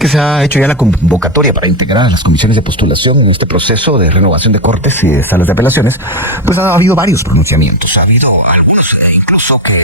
que se ha hecho ya la convocatoria para integrar a las comisiones de postulación en este proceso de renovación de cortes y de salas de apelaciones, pues ha habido varios pronunciamientos. Ha habido algunos incluso que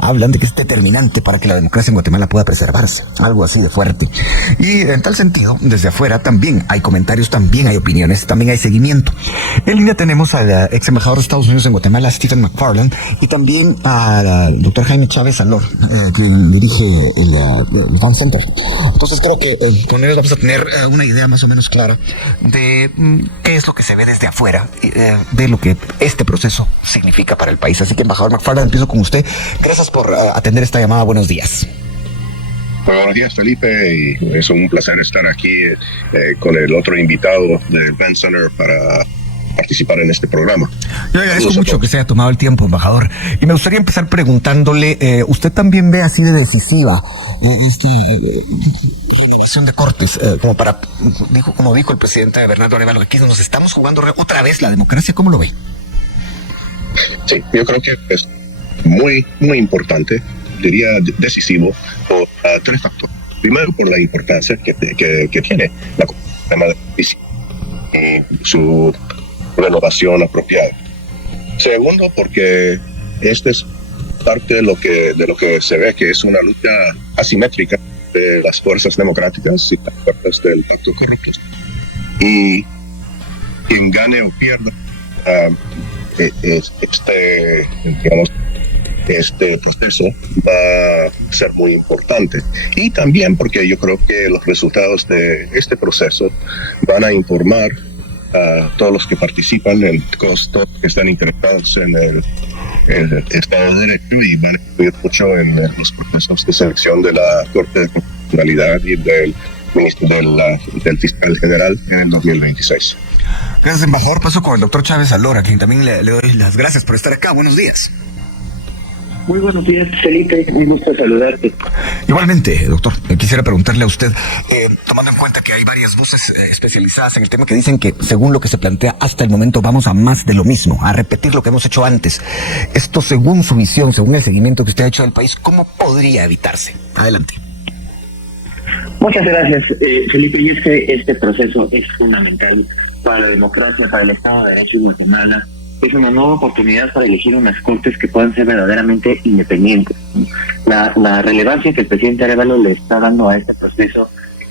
hablan de que es determinante para que la democracia en Guatemala pueda preservarse. Algo así de fuerte. Y en tal sentido, desde afuera también hay comentarios, también hay opiniones, también hay seguimiento. En línea tenemos al ex embajador de Estados Unidos en Guatemala, Stephen McFarland, y también al doctor Jaime Chávez Alor, quien dirige el Van Center. Entonces creo que con ellos vamos a tener una idea más o menos clara de qué es lo que se ve desde afuera, de lo que este proceso significa para el país. Así que, embajador McFarland, empiezo con usted. Gracias por atender esta llamada. Buenos días. Buenos días, Felipe, y es un placer estar aquí con el otro invitado del Van Center para participar en este programa. Yo le agradezco mucho que se haya tomado el tiempo, embajador. Y me gustaría empezar preguntándole, ¿usted también ve así de decisiva esta renovación de cortes? Como dijo el presidente Bernardo Arévalo, aquí nos estamos jugando otra vez la democracia. ¿Cómo lo ve? Sí, yo creo que es muy, muy importante, diría decisivo, por tres factores. Primero, por la importancia que tiene la sistema de justicia y su renovación apropiada. Segundo, porque este es parte de lo que se ve que es una lucha asimétrica de las fuerzas democráticas y las fuerzas del pacto corrupto. Y quien gane o pierda este proceso va a ser muy importante. Y también porque yo creo que los resultados de este proceso van a informar a todos los que participan, todos los que están interesados en el Estado de Derecho, y van a influir mucho en los procesos de selección de la Corte de Constitucionalidad y del ministro del Fiscal General en el 2026. Gracias, embajador. Paso con el doctor Chávez Alor, a quien también le doy las gracias por estar acá. Buenos días. Muy buenos días, Felipe. Un gusto saludarte. Igualmente, doctor, quisiera preguntarle a usted, tomando en cuenta que hay varias voces especializadas en el tema que dicen que, según lo que se plantea hasta el momento, vamos a más de lo mismo, a repetir lo que hemos hecho antes. Esto, según su visión, según el seguimiento que usted ha hecho del país, ¿cómo podría evitarse? Adelante. Muchas gracias, Felipe. Y es que este proceso es fundamental para la democracia, para el Estado de Derecho en Guatemala. Es una nueva oportunidad para elegir unas cortes que puedan ser verdaderamente independientes. La relevancia que el presidente Arévalo le está dando a este proceso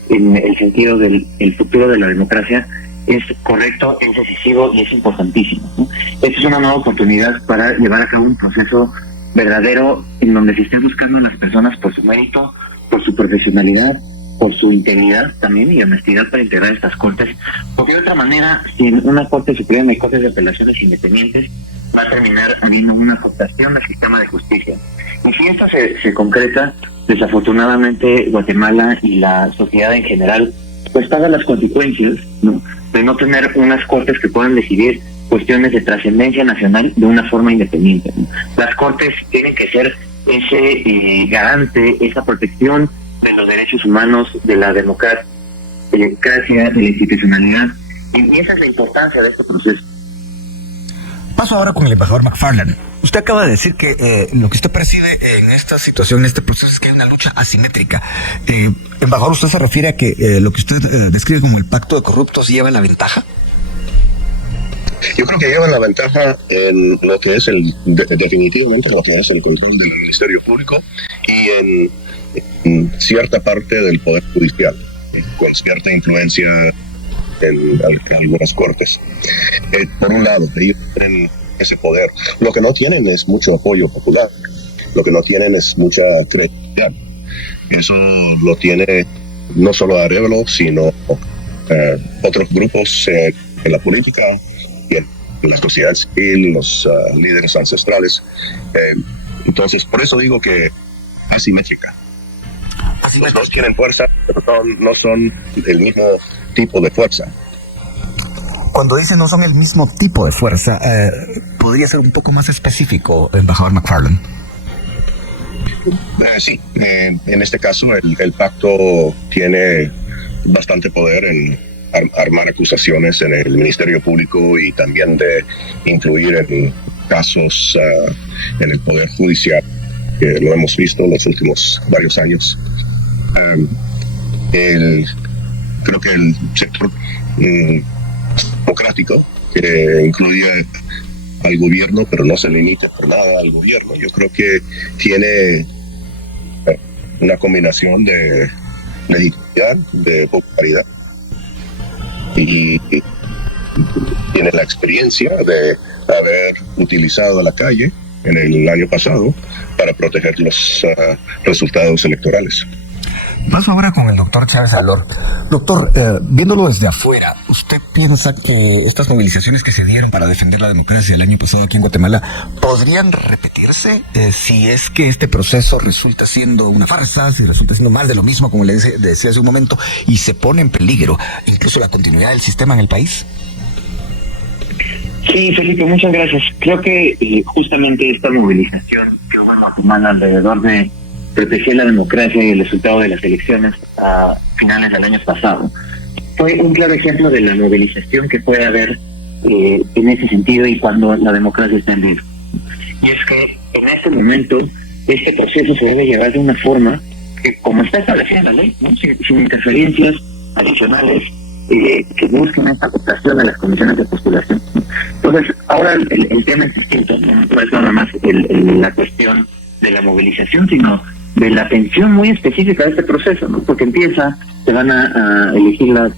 en el sentido del el futuro de la democracia es correcto, es decisivo y es importantísimo, ¿no? Esta es una nueva oportunidad para llevar a cabo un proceso verdadero en donde se esté buscando a las personas por su mérito, por su profesionalidad, por su integridad también y honestidad para integrar estas cortes, porque de otra manera, sin una Corte Suprema y cortes de apelaciones independientes, va a terminar habiendo una afectación del sistema de justicia. Y si esto se concreta, desafortunadamente Guatemala y la sociedad en general pues paga las consecuencias, ¿no?, de no tener unas cortes que puedan decidir cuestiones de trascendencia nacional de una forma independiente, ¿no? Las cortes tienen que ser ese garante, esa protección de los derechos humanos, de la democracia, de la institucionalidad, y esa es la importancia de este proceso. Paso ahora con el embajador McFarland. Usted acaba de decir que lo que usted percibe en esta situación, en este proceso, es que hay una lucha asimétrica. Embajador, ¿usted se refiere a que lo que usted describe como el pacto de corruptos lleva la ventaja? Yo creo que llevan la ventaja en lo que es definitivamente en lo que es el control del Ministerio Público y en cierta parte del Poder Judicial, con cierta influencia en algunas cortes. Por un lado, ellos tienen ese poder. Lo que no tienen es mucho apoyo popular. Lo que no tienen es mucha credibilidad. Eso lo tiene no solo Arévalo, sino otros grupos en la política y en la sociedad civil, los líderes ancestrales. Entonces, por eso digo que asimétrica. Los dos tienen fuerza, pero no son el mismo tipo de fuerza. Cuando dice no son el mismo tipo de fuerza, ¿podría ser un poco más específico, embajador McFarland? Sí, en este caso el pacto tiene bastante poder en armar acusaciones en el Ministerio Público y también de influir en casos en el Poder Judicial, que lo hemos visto en los últimos varios años. creo que el sector democrático, que incluye al gobierno, pero no se limita por nada al gobierno, yo creo que tiene una combinación de legitimidad, de popularidad, y tiene la experiencia de haber utilizado la calle en el año pasado para proteger los resultados electorales. Paso ahora con el doctor Chávez Alor. Doctor, viéndolo desde afuera, ¿usted piensa que estas movilizaciones que se dieron para defender la democracia el año pasado aquí en Guatemala podrían repetirse si es que este proceso resulta siendo una farsa, si resulta siendo más de lo mismo, como le decía hace un momento, y se pone en peligro incluso la continuidad del sistema en el país? Sí, Felipe, muchas gracias. Creo que justamente esta movilización que hubo en Guatemala alrededor de proteger la democracia y el resultado de las elecciones a finales del año pasado fue un claro ejemplo de la movilización que puede haber en ese sentido y cuando la democracia está en riesgo. Y es que en este momento este proceso se debe llevar de una forma que, como está establecida en la ley, ¿no? sin interferencias adicionales que busquen esta acotación de las comisiones de postulación. Entonces, ahora el tema es distinto, no es nada más la cuestión de la movilización, sino de la atención muy específica de este proceso, ¿no? Porque se van a elegir a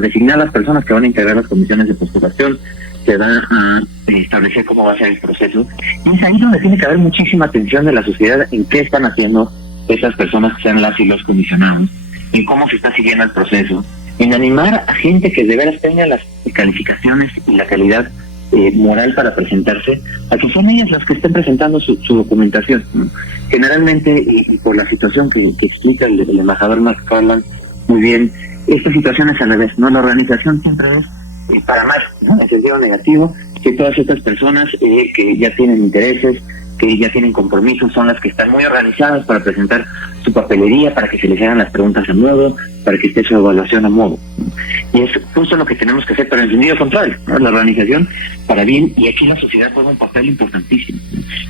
designar las personas que van a integrar las comisiones de postulación, se va a establecer cómo va a ser el proceso, y es ahí donde tiene que haber muchísima atención de la sociedad en qué están haciendo esas personas que sean las y los comisionados, en cómo se está siguiendo el proceso, en animar a gente que de veras tenga las calificaciones y la calidad moral para presentarse, a que son ellas las que estén presentando su documentación, ¿no? Generalmente, y por la situación que explica el embajador McFarland muy bien, esta situación es al revés, ¿no? La organización siempre es para más, ¿no? En sentido negativo, que todas estas personas que ya tienen intereses, que ya tienen compromisos, son las que están muy organizadas para presentar su papelería, para que se les hagan las preguntas a modo, para que esté su evaluación a modo. Y es justo lo que tenemos que hacer, pero en sentido contrario, ¿no? La organización para bien, y aquí la sociedad juega un papel importantísimo.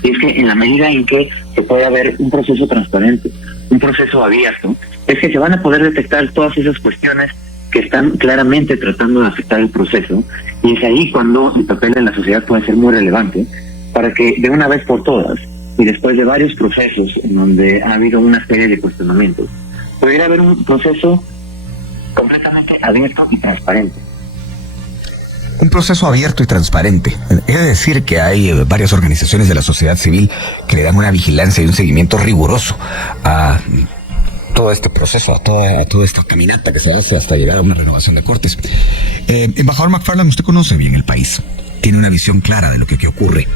Y es que en la medida en que se pueda haber un proceso transparente, un proceso abierto, es que se van a poder detectar todas esas cuestiones que están claramente tratando de afectar el proceso, y es ahí cuando el papel de la sociedad puede ser muy relevante, para que de una vez por todas, y después de varios procesos en donde ha habido una serie de cuestionamientos, pudiera haber un proceso completamente abierto y transparente. Un proceso abierto y transparente. He de decir que hay varias organizaciones de la sociedad civil que le dan una vigilancia y un seguimiento riguroso a todo este proceso, a toda esta caminata que se hace hasta llegar a una renovación de Cortes. Embajador McFarland, usted conoce bien el país, tiene una visión clara de lo que ocurre,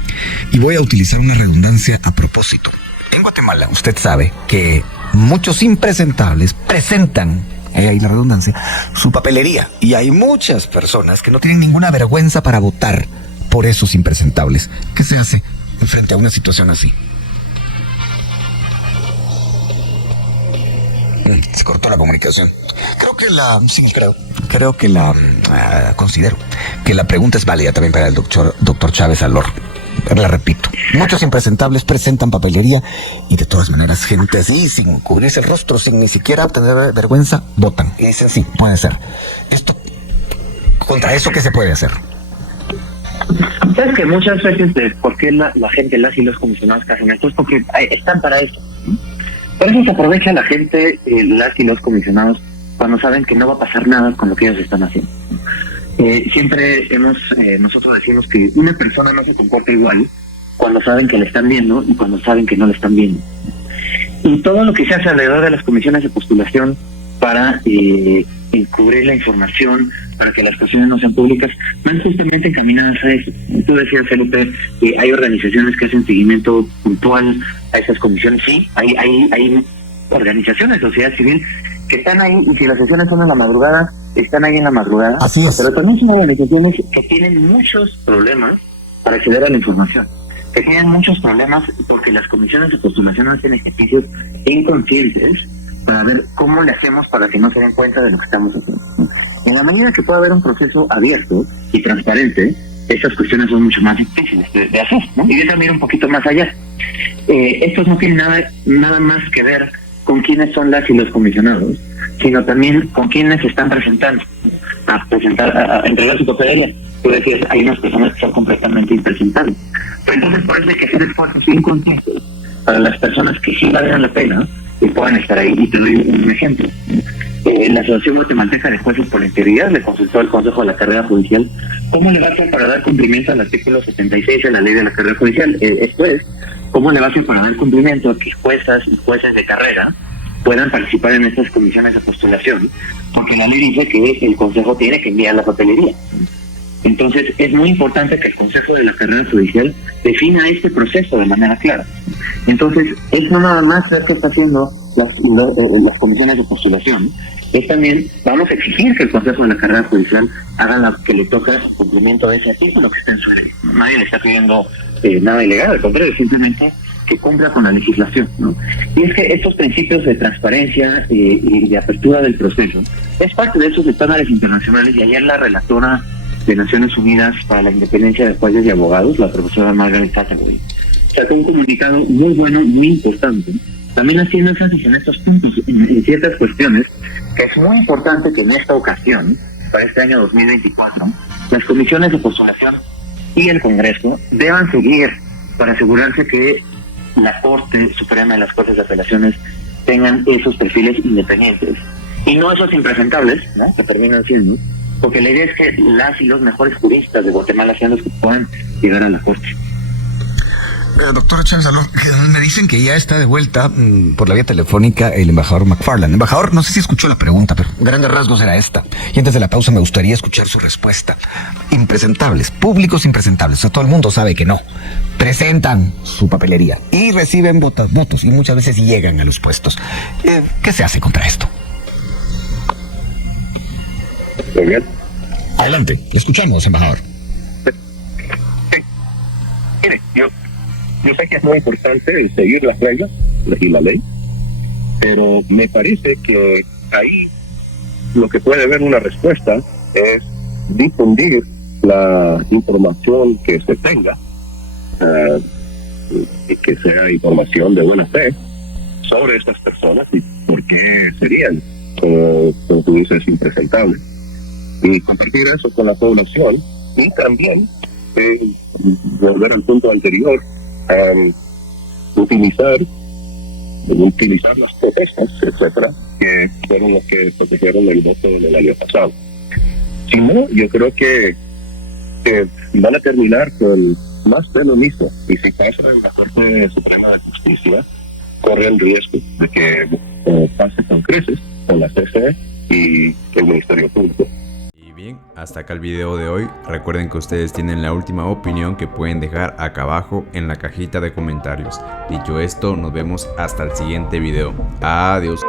y voy a utilizar una redundancia a propósito. En Guatemala, usted sabe que muchos impresentables presentan, ahí la redundancia, su papelería, y hay muchas personas que no tienen ninguna vergüenza para votar por esos impresentables. ¿Qué se hace frente a una situación así? Se cortó la comunicación. Considero que la pregunta es válida también para el doctor Chávez Alor. La repito, muchos impresentables presentan papelería y de todas maneras gente así, sin cubrirse el rostro, sin ni siquiera tener vergüenza, votan. Y dicen, sí, puede ser. Contra eso, ¿qué se puede hacer? Sabes que muchas veces por qué la gente, las y los comisionados que hacen esto es porque están para eso. Por eso se aprovecha la gente, las y los comisionados, cuando saben que no va a pasar nada con lo que ellos están haciendo. Siempre nosotros decimos que una persona no se comporta igual cuando saben que le están viendo y cuando saben que no le están viendo. Y todo lo que se hace alrededor de las comisiones de postulación para encubrir la información, para que las cuestiones no sean públicas, van justamente encaminadas a eso. Tú decías, Felipe, que hay organizaciones que hacen seguimiento puntual a esas comisiones. Sí, hay organizaciones de sociedad civil que están ahí, y si las sesiones son en la madrugada, están ahí en la madrugada. Así es. Pero también son organizaciones que tienen muchos problemas para acceder a la información, que tienen muchos problemas porque las comisiones de postulación hacen ejercicios inconscientes para ver cómo le hacemos para que no se den cuenta de lo que estamos haciendo. En la medida que pueda haber un proceso abierto y transparente, esas cuestiones son mucho más difíciles de hacer, ¿no? Y yo también un poquito más allá. Estos no tienen nada más que ver con quiénes son las y los comisionados, sino también con quienes se están presentando a entregar su papelería. Tú decías, hay unas personas que son completamente impresentables. Pero entonces por eso hay que hacer esfuerzos bien conscientes para las personas que sí valgan la pena y puedan estar ahí. Y te doy un ejemplo. La Asociación Guatemalteca de Jueces por la Integridad le consultó al Consejo de la Carrera Judicial cómo le va a hacer para dar cumplimiento al artículo 76 de la Ley de la Carrera Judicial. Esto es, cómo le va a hacer para dar cumplimiento a que juezas y jueces de carrera puedan participar en estas comisiones de postulación, porque la ley dice que el Consejo tiene que enviar la papelería. Entonces es muy importante que el Consejo de la Carrera Judicial defina este proceso de manera clara. Entonces es no nada más ver qué está haciendo las comisiones de postulación, es también, vamos a exigir que el Consejo de la Carrera Judicial haga lo que le toca cumplimiento de ese artículo que está en su ley. Nadie le está pidiendo nada ilegal, al contrario, simplemente que cumpla con la legislación, ¿no? Y es que estos principios de transparencia y de apertura del proceso es parte de esos estándares internacionales, y ayer la relatora de Naciones Unidas para la Independencia de Jueces y Abogados, la profesora Margaret Hathaway, sacó un comunicado muy bueno, muy importante, también haciendo énfasis en estos puntos, en ciertas cuestiones, que es muy importante que en esta ocasión, para este año 2024, las comisiones de postulación y el Congreso deban seguir para asegurarse que la Corte Suprema y las Cortes de Apelaciones tengan esos perfiles independientes y no esos impresentables, ¿no?, que terminan siendo, porque la idea es que las y los mejores juristas de Guatemala sean los que puedan llegar a la Corte. Doctor Chenzaló, me dicen que ya está de vuelta por la vía telefónica el embajador McFarland. Embajador, no sé si escuchó la pregunta, pero grandes rasgos era esta. Y antes de la pausa me gustaría escuchar su respuesta. Impresentables, públicos impresentables. O sea, todo el mundo sabe que no. Presentan su papelería y reciben votos y muchas veces llegan a los puestos. ¿Qué se hace contra esto? Muy bien. Adelante, le escuchamos, embajador. Sí. Mire, yo sé que es muy importante seguir las reglas y la ley, pero me parece que ahí lo que puede haber una respuesta es difundir la información que se tenga, y que sea información de buena fe sobre estas personas y por qué serían, como tú dices, impresentables, y compartir eso con la población. Y también volver al punto anterior, utilizar las protestas, etcétera, que fueron los que protegieron el voto del año pasado. Si no, yo creo que van a terminar con más de lo mismo, y si pasa en la Corte Suprema de Justicia, corre el riesgo de que pase con creces con la CC y el Ministerio Público. Bien, hasta acá el video de hoy. Recuerden que ustedes tienen la última opinión que pueden dejar acá abajo en la cajita de comentarios. Dicho esto, nos vemos hasta el siguiente video. Adiós.